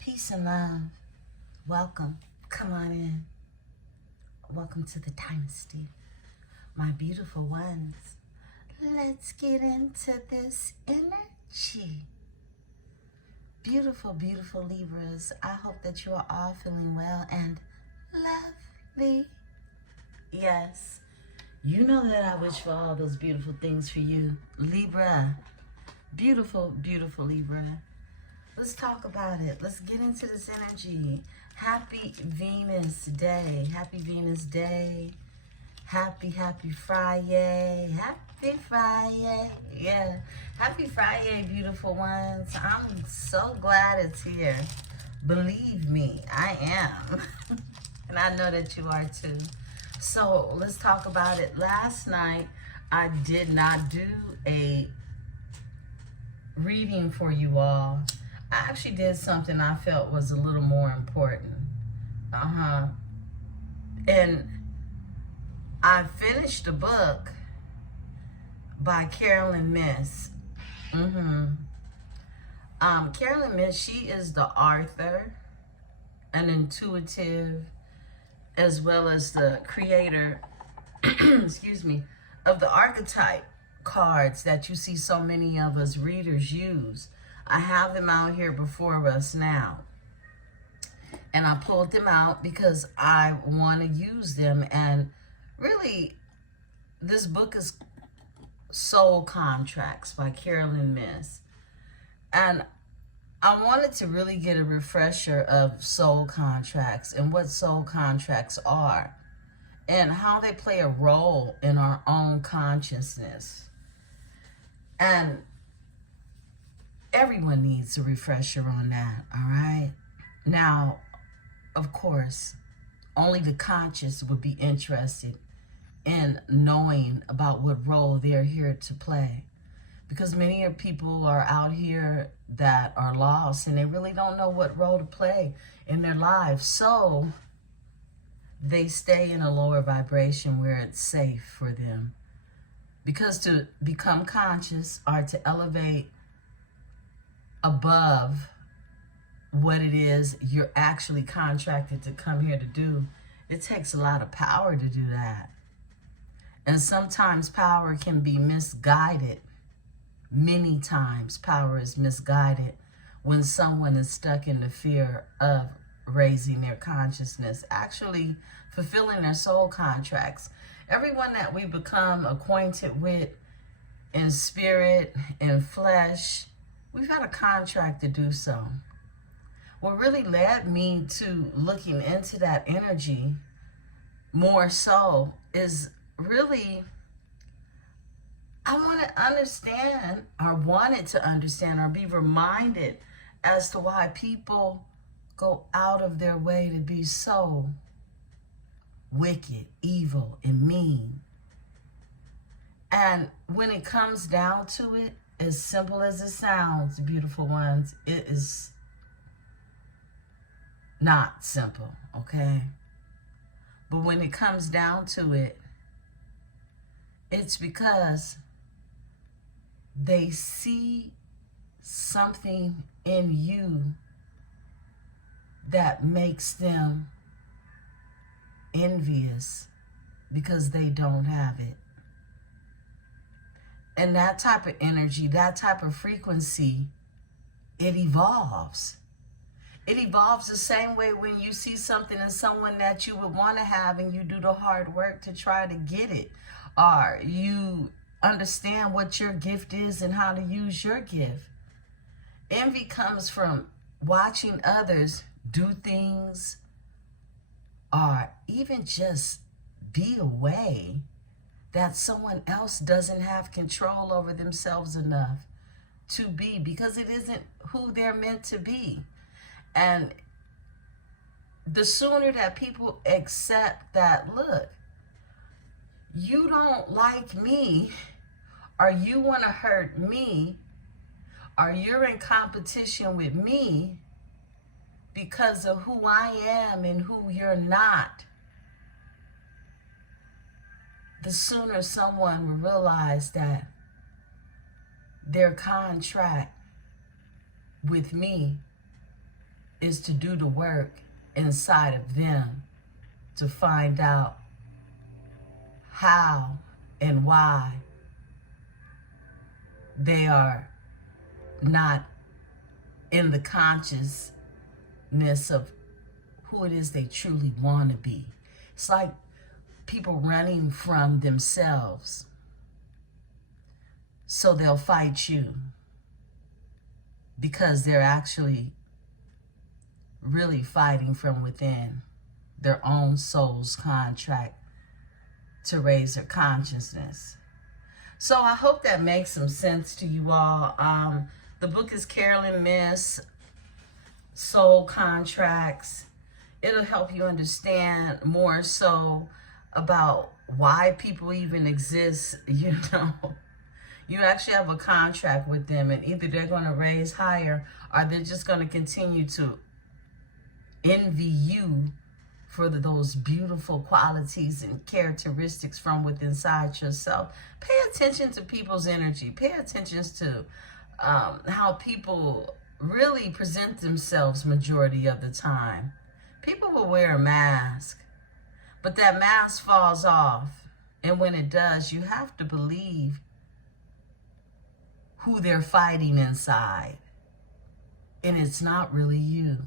Peace and love. Welcome. Come on in. Welcome to the dynasty, my beautiful ones. Let's get into this energy. Beautiful, beautiful Libras. I hope that you are all feeling well and lovely. Yes, you know that I wish for all those beautiful things for you, Libra. Beautiful, beautiful Libra. Let's talk about it. Let's get into this energy. Happy Venus Day. Happy Venus Day. Happy Friday. Happy Friday. Yeah. Happy Friday, beautiful ones. I'm so glad it's here. Believe me, I am. And I know that you are too. So let's talk about it. Last night, I did not do a reading for you all. I actually did something I felt was a little more important. And I finished a book by Carolyn Myss. Carolyn Myss, she is the author, an intuitive, as well as the creator, excuse me, of the archetype cards that you see so many of us readers use. I have them out here before us now. And I pulled them out because I want to use them. And really, this book is Soul Contracts by Carolyn Myss. And I wanted to really get a refresher of soul contracts and what soul contracts are and how they play a role in our own consciousness. And everyone needs a refresher on that, all right? Now, of course, only the conscious would be interested in knowing about what role they're here to play. Because many of people are out here that are lost and they really don't know what role to play in their lives. So they stay in a lower vibration where it's safe for them. Because to become conscious or to elevate above what it is you're actually contracted to come here to do, it takes a lot of power to do that. And sometimes power can be misguided. Many times power is misguided when someone is stuck in the fear of raising their consciousness, actually fulfilling their soul contracts. Everyone that we become acquainted with in spirit, in flesh, we've got a contract to do so. What really led me to looking into that energy more so is really, I wanted to understand or be reminded as to why people go out of their way to be so wicked, evil, and mean. And when it comes down to it, as simple as it sounds, beautiful ones, it is not simple, okay? But when it comes down to it, it's because they see something in you that makes them envious because they don't have it. And that type of energy, that type of frequency, it evolves. It evolves the same way when you see something in someone that you would want to have and you do the hard work to try to get it. Or you understand what your gift is and how to use your gift. Envy comes from watching others do things or even just be a way that someone else doesn't have control over themselves enough to be, because it isn't who they're meant to be. And the sooner that people accept that, look, you don't like me, or you want to hurt me, or you're in competition with me because of who I am and who you're not, the sooner someone will realize that their contract with me is to do the work inside of them to find out how and why they are not in the consciousness of who it is they truly want to be. It's like people running from themselves, so they'll fight you because they're actually really fighting from within their own soul's contract to raise their consciousness. So I hope that makes some sense to you all. The book is Carolyn Myss, Soul Contracts. It'll help you understand more so about why people even exist. You know, you actually have a contract with them, and either they're going to raise higher or they're just going to continue to envy you for those beautiful qualities and characteristics from within inside yourself. Pay attention to people's energy. Pay attention to how people really present themselves majority of the time. People will wear a mask, but that mask falls off. And when it does, you have to believe who they're fighting inside. And it's not really you.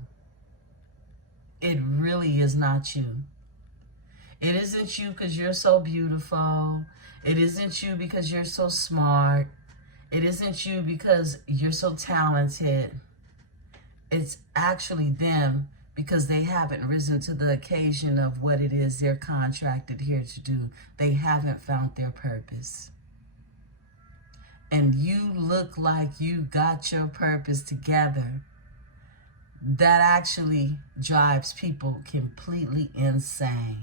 It really is not you. It isn't you because you're so beautiful. It isn't you because you're so smart. It isn't you because you're so talented. It's actually them because they haven't risen to the occasion of what it is they're contracted here to do. They haven't found their purpose. And you look like you got your purpose together. That actually drives people completely insane.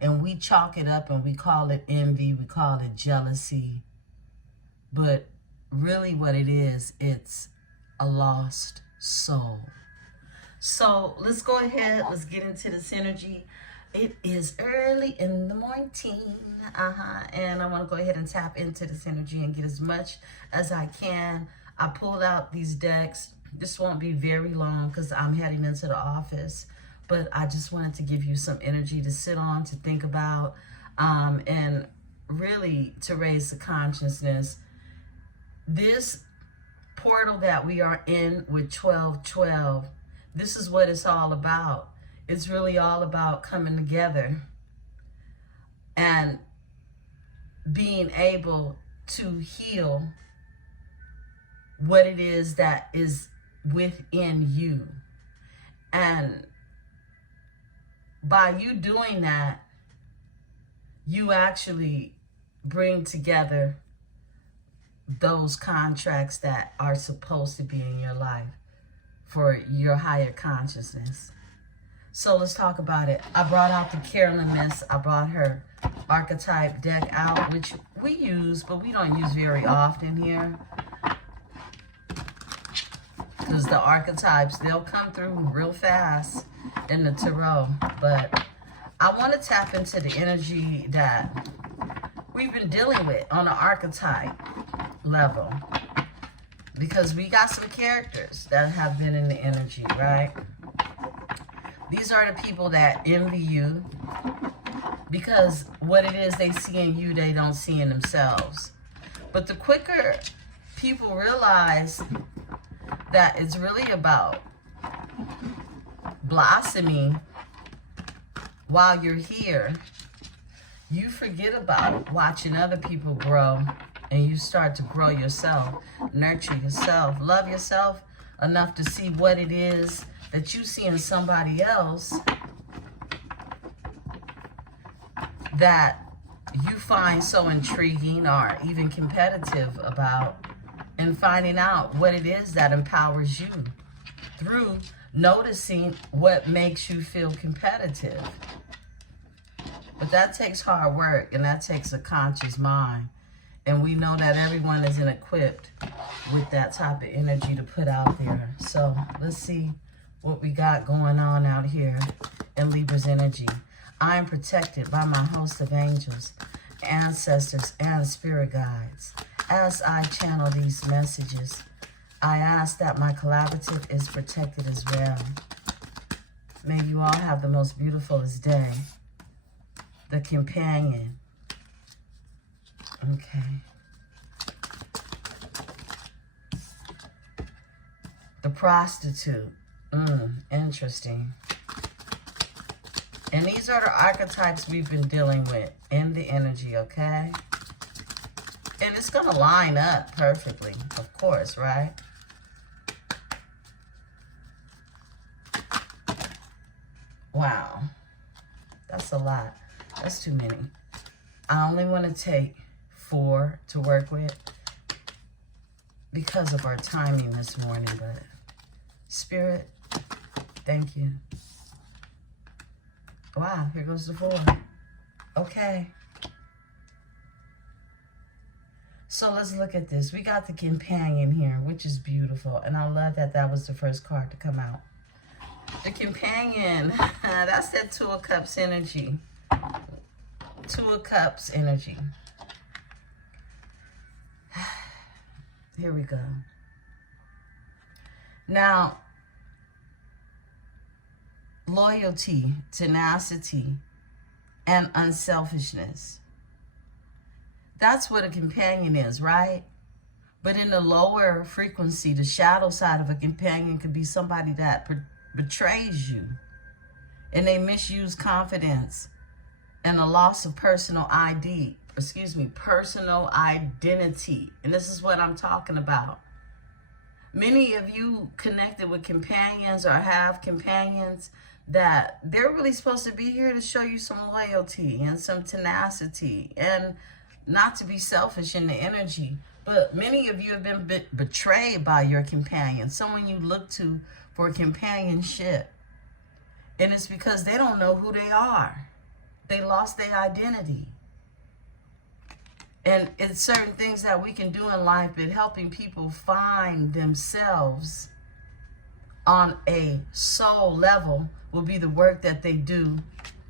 And we chalk it up and we call it envy, we call it jealousy. But really what it is, it's a lost soul. So let's go ahead, let's get into this energy. It is early in the morning, and I want to go ahead and tap into this energy and get as much as I can. I pulled out these decks. This won't be very long because I'm heading into the office, but I just wanted to give you some energy to sit on, to think about, and really to raise the consciousness. This portal that we are in with 1212, this is what it's all about. It's really all about coming together and being able to heal what it is that is within you. And by you doing that, you actually bring together those contracts that are supposed to be in your life for your higher consciousness. So let's talk about it. I brought out the Carolyn Myss. I brought her archetype deck out, which we use, but we don't use very often here. Because the archetypes, they'll come through real fast in the tarot. But I want to tap into the energy that we've been dealing with on the archetype level. Because we got some characters that have been in the energy, right? These are the people that envy you because what it is they see in you, they don't see in themselves. But the quicker people realize that it's really about blossoming while you're here, you forget about watching other people grow, and you start to grow yourself, nurture yourself, love yourself enough to see what it is that you see in somebody else that you find so intriguing or even competitive about, and finding out what it is that empowers you through noticing what makes you feel competitive. But that takes hard work, and that takes a conscious mind. And we know that everyone isn't equipped with that type of energy to put out there. So let's see what we got going on out here in Libra's energy. I am protected by my host of angels, ancestors, and spirit guides. As I channel these messages, I ask that my collaborative is protected as well. May you all have the most beautifulest day. The Companion. Okay. The Prostitute. Interesting. And these are the archetypes we've been dealing with in the energy, okay? And it's going to line up perfectly, of course, right? Wow. That's a lot. That's too many. I only want to take 4 to work with because of our timing this morning, but Spirit, thank you. Wow, here goes the 4. Okay. So let's look at this. We got the Companion here, which is beautiful. And I love that that was the first card to come out. The Companion, that's that 2 of Cups energy. 2 of Cups energy. Here we go. Now, loyalty, tenacity, and unselfishness. That's what a companion is, right? But in the lower frequency, the shadow side of a companion could be somebody that betrays you, and they misuse confidence and a loss of personal personal identity. And this is what I'm talking about. Many of you connected with companions or have companions that they're really supposed to be here to show you some loyalty and some tenacity and not to be selfish in the energy. But many of you have been betrayed by your companion, someone you look to for companionship. And it's because they don't know who they are. They lost their identity. And it's certain things that we can do in life, but helping people find themselves on a soul level will be the work that they do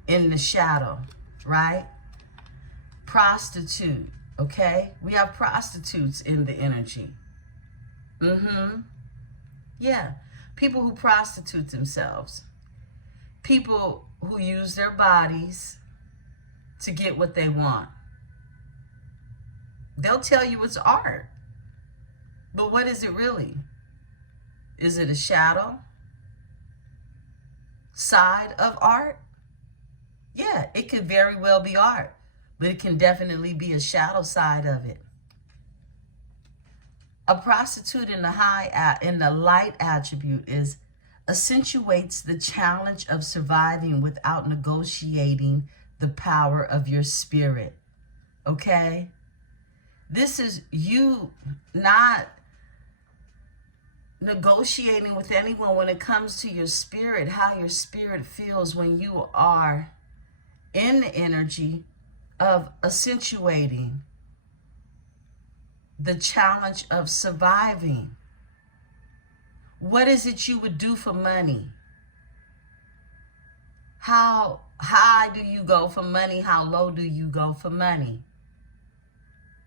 in the shadow, right? Prostitute, okay? We have prostitutes in the energy. Yeah, people who prostitute themselves. People who use their bodies to get what they want. They'll tell you it's art. But what is it really? Is it a shadow side of art? Yeah, it could very well be art, but it can definitely be a shadow side of it. A prostitute in the light attribute is accentuates the challenge of surviving without negotiating the power of your spirit. Okay? This is you not negotiating with anyone when it comes to your spirit, how your spirit feels when you are in the energy of accentuating the challenge of surviving. What is it you would do for money? How high do you go for money? How low do you go for money?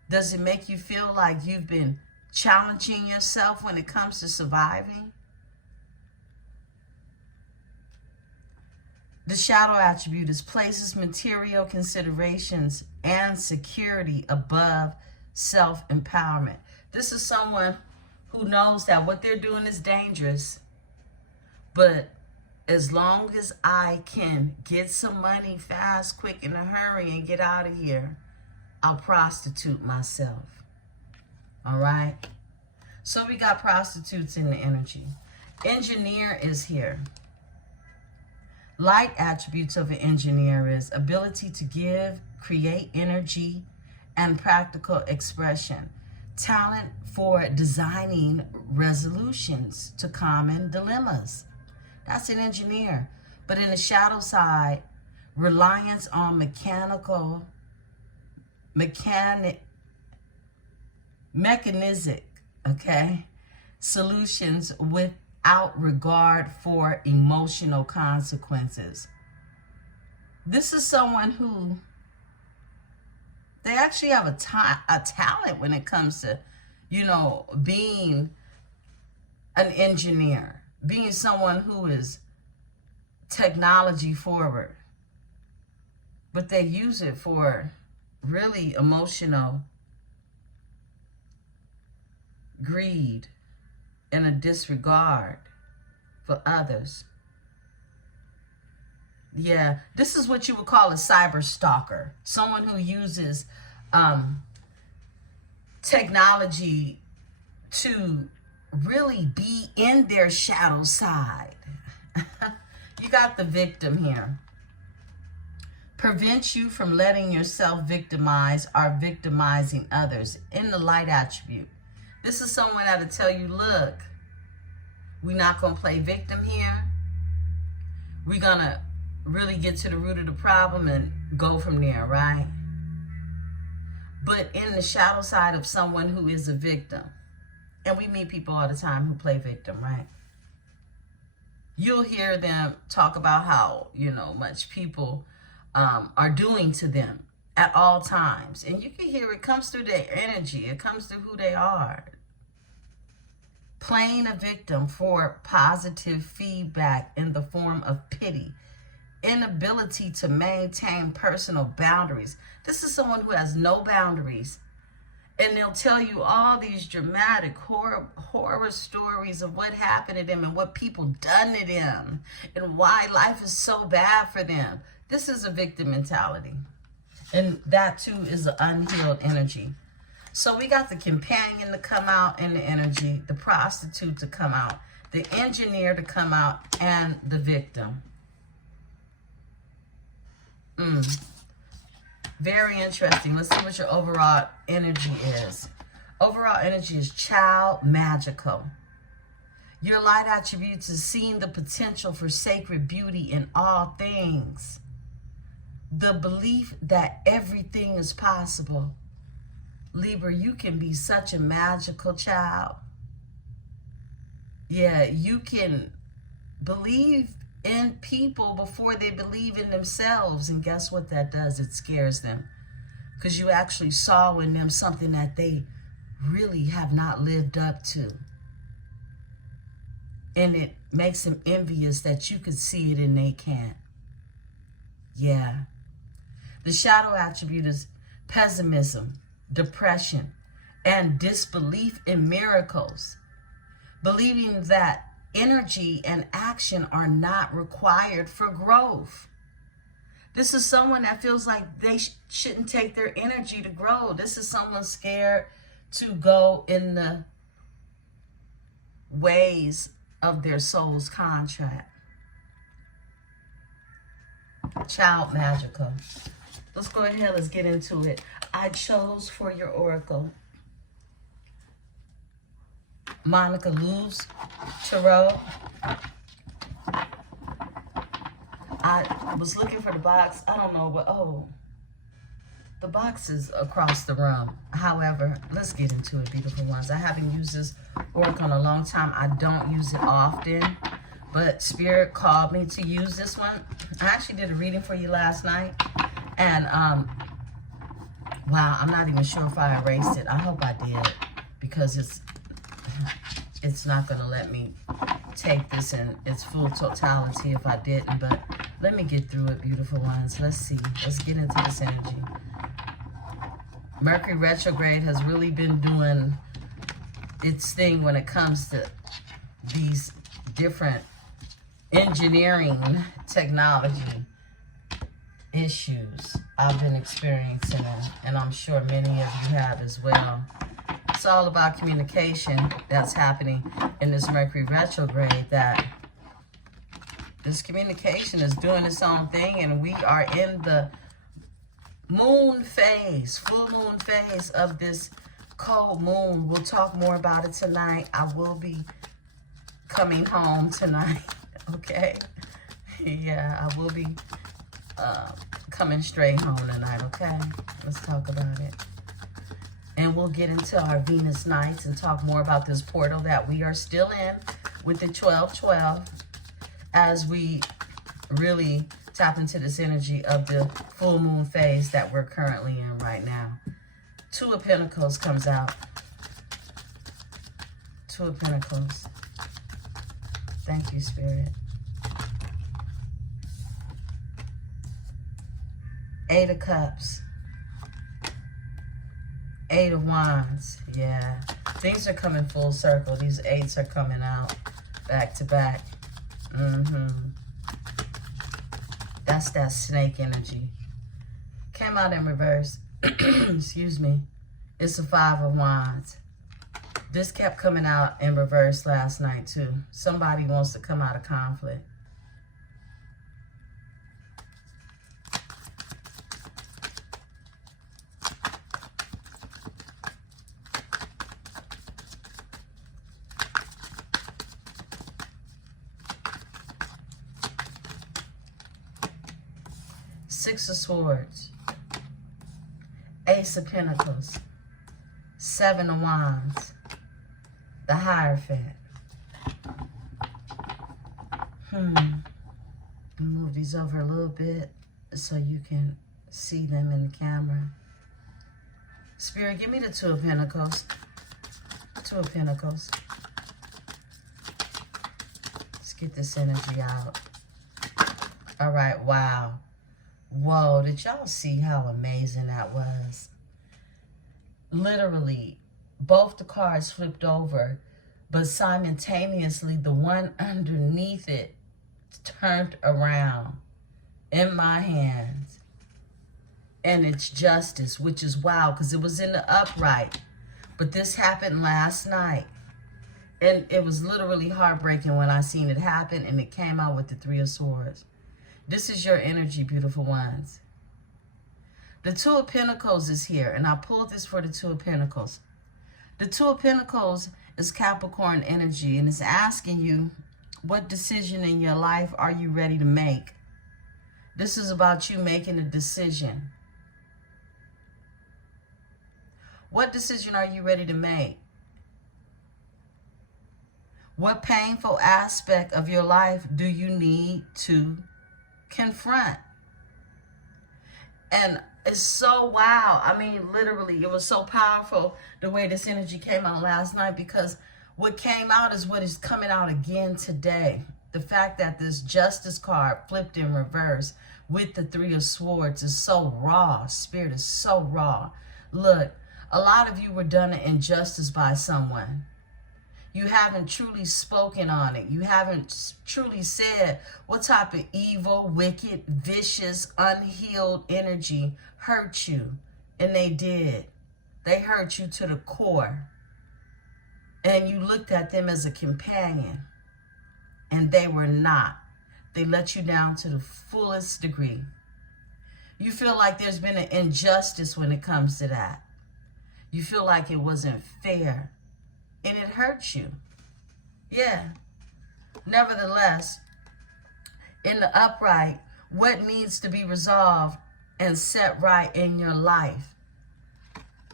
Does it make you feel like you've been challenging yourself when it comes to surviving? The shadow attribute is places material considerations and security above self-empowerment. This is someone who knows that what they're doing is dangerous, but as long as I can get some money fast, quick, in a hurry and get out of here, I'll prostitute myself. All right? So we got prostitutes in the energy. Engineer is here. Light attributes of an engineer is ability to give, create energy, and practical expression. Talent for designing resolutions to common dilemmas. That's an engineer. But in the shadow side, reliance on mechanistic, okay, solutions without regard for emotional consequences. This is someone who, they actually have a talent when it comes to, being an engineer, being someone who is technology forward, but they use it for really emotional greed and a disregard for others. Yeah, this is what you would call a cyber stalker. Someone who uses technology to really be in their shadow side. You got the victim here. Prevent you from letting yourself victimize or victimizing others in the light attribute. This is someone that'll tell you, look, we're not going to play victim here. We're going to really get to the root of the problem and go from there, right? But in the shadow side of someone who is a victim, and we meet people all the time who play victim, right? You'll hear them talk about how, much people are doing to them at all times. And you can hear it comes through their energy. It comes through who they are. Playing a victim for positive feedback in the form of pity. Inability to maintain personal boundaries. This is someone who has no boundaries. And they'll tell you all these dramatic horror stories of what happened to them and what people done to them and why life is so bad for them. This is a victim mentality. And that too is an unhealed energy. So we got the companion to come out in the energy, the prostitute to come out, the engineer to come out, and the victim. Very interesting. Let's see what your overall energy is. Overall energy is child magical. Your light attributes is seeing the potential for sacred beauty in all things. The belief that everything is possible. Libra, you can be such a magical child. Yeah, you can believe in people before they believe in themselves. And guess what that does? It scares them. Because you actually saw in them something that they really have not lived up to. And it makes them envious that you could see it and they can't. Yeah. The shadow attribute is pessimism, depression, and disbelief in miracles. Believing that energy and action are not required for growth. This is someone that feels like they shouldn't take their energy to grow. This is someone scared to go in the ways of their soul's contract. Child magical. Let's go ahead, let's get into it. I chose for your oracle Monica Lou's Tarot. I was looking for the box. I don't know what, the box is across the room. However, let's get into it, beautiful ones. I haven't used this oracle in a long time. I don't use it often, but Spirit called me to use this one. I actually did a reading for you last night, and wow, I'm not even sure if I erased it. I hope I did, because it's not going to let me take this in its full totality if I didn't, but let me get through it, beautiful ones. Let's see. Let's get into this energy. Mercury retrograde has really been doing its thing when it comes to these different engineering technology issues I've been experiencing, and I'm sure many of you have as well. It's all about communication that's happening in this Mercury retrograde, that this communication is doing its own thing, and we are in the moon phase, full moon phase of this cold moon. We'll talk more about it tonight. I will be coming home tonight, okay? Yeah, I will be coming straight home tonight, okay? Let's talk about it. And we'll get into our Venus nights and talk more about this portal that we are still in with the 12-12 as we really tap into this energy of the full moon phase that we're currently in right now. Two of Pentacles comes out. Two of Pentacles. Thank you, Spirit. Eight of Cups. Eight of Wands. Yeah. Things are coming full circle. These eights are coming out back to back. That's that snake energy. Came out in reverse. Excuse me. It's a Five of Wands. This kept coming out in reverse last night too. Somebody wants to come out of conflict. Six of Swords. Ace of Pentacles. Seven of Wands. The Hierophant. Move these over a little bit so you can see them in the camera. Spirit, give me the Two of Pentacles. Two of Pentacles. Let's get this energy out. All right, wow. Whoa, did y'all see how amazing that was? Literally, both the cards flipped over, but simultaneously the one underneath it turned around in my hands. And it's Justice, which is wow, because it was in the upright. But this happened last night. And it was literally heartbreaking when I seen it happen, and it came out with the Three of Swords. This is your energy, beautiful ones. The Two of Pentacles is here, and I pulled this for the Two of Pentacles. The Two of Pentacles is Capricorn energy, and it's asking you, what decision in your life are you ready to make? This is about you making a decision. What decision are you ready to make? What painful aspect of your life do you need to confront? And it's so wow. I mean, literally, it was so powerful the way this energy came out last night, because what came out is what is coming out again today. The fact that this Justice card flipped in reverse with the Three of Swords is so raw. Spirit is so raw. Look, a lot of you were done an injustice by someone. You haven't truly spoken on it. You haven't truly said what type of evil, wicked, vicious, unhealed energy hurt you. And they did. They hurt you to the core. And you looked at them as a companion. And they were not. They let you down to the fullest degree. You feel like there's been an injustice when it comes to that. You feel like it wasn't fair. And it hurts you. Yeah. Nevertheless, in the upright, what needs to be resolved and set right in your life?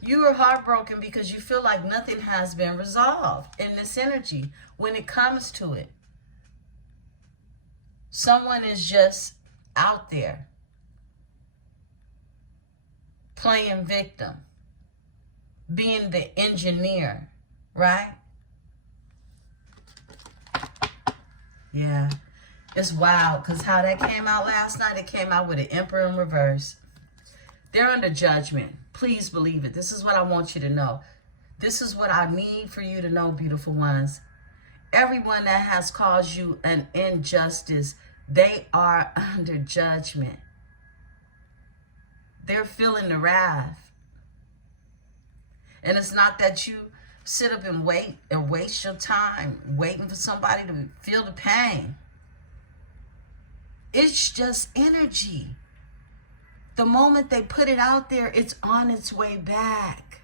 You are heartbroken because you feel like nothing has been resolved in this energy when it comes to it. Someone is just out there playing victim, being the engineer. Right? Yeah. It's wild because how that came out last night, it came out with an Emperor in reverse. They're under judgment. Please believe it. This is what I want you to know. This is what I need for you to know, beautiful ones. Everyone that has caused you an injustice, they are under judgment. They're feeling the wrath. And it's not that you sit up and wait and waste your time waiting for somebody to feel the pain. It's just energy. The moment they put it out there, it's on its way back.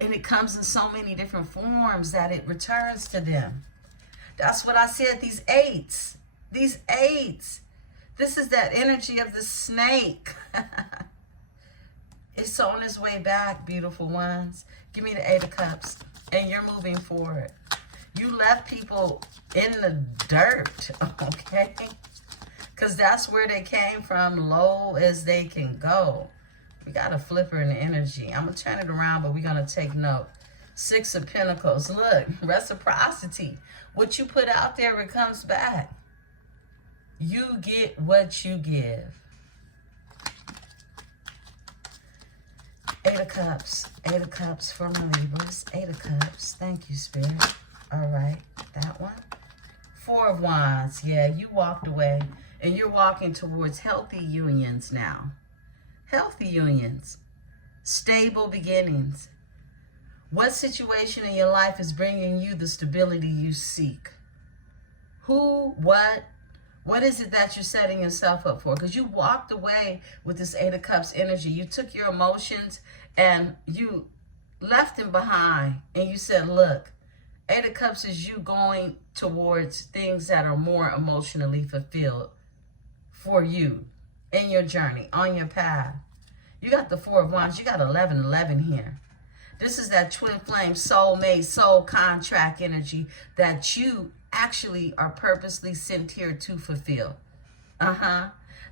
And it comes in so many different forms that it returns to them. That's what I said, these eights. These eights. This is that energy of the snake. It's on its way back, beautiful ones. Give me the Eight of Cups. And you're moving forward. You left people in the dirt, okay? Because that's where they came from, low as they can go. We got a flipper in the energy. I'm going to turn it around, but we're going to take note. Six of Pentacles. Look, reciprocity. What you put out there, it comes back. You get what you give. Eight of Cups. Eight of Cups for my Libras. Eight of Cups. Thank you, Spirit. All right. That one. Four of Wands. Yeah, you walked away. And you're walking towards healthy unions now. Healthy unions. Stable beginnings. What situation in your life is bringing you the stability you seek? Who, what is it that you're setting yourself up for? Because you walked away with this Eight of Cups energy. You took your emotions and you left them behind. And you said, look, Eight of Cups is you going towards things that are more emotionally fulfilled for you in your journey, on your path. You got the Four of Wands. You got 1111 here. This is that twin flame, soulmate, soul contract energy that you actually are purposely sent here to fulfill.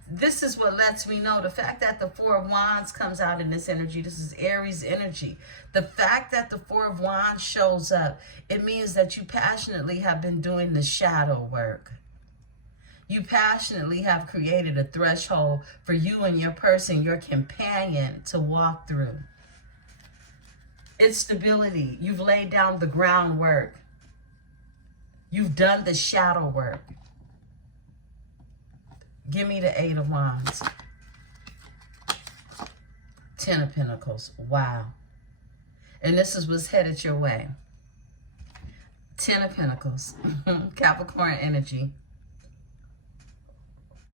This is what lets me know the fact that the Four of Wands comes out in this energy. This is Aries energy. The fact that the Four of Wands shows up, it means that you passionately have been doing the shadow work. You passionately have created a threshold for you and your person, your companion, to walk through. It's stability. You've laid down the groundwork. You've done the shadow work. Give me the Eight of Wands. Ten of Pentacles. Wow. And this is what's headed your way. Ten of Pentacles. Capricorn energy.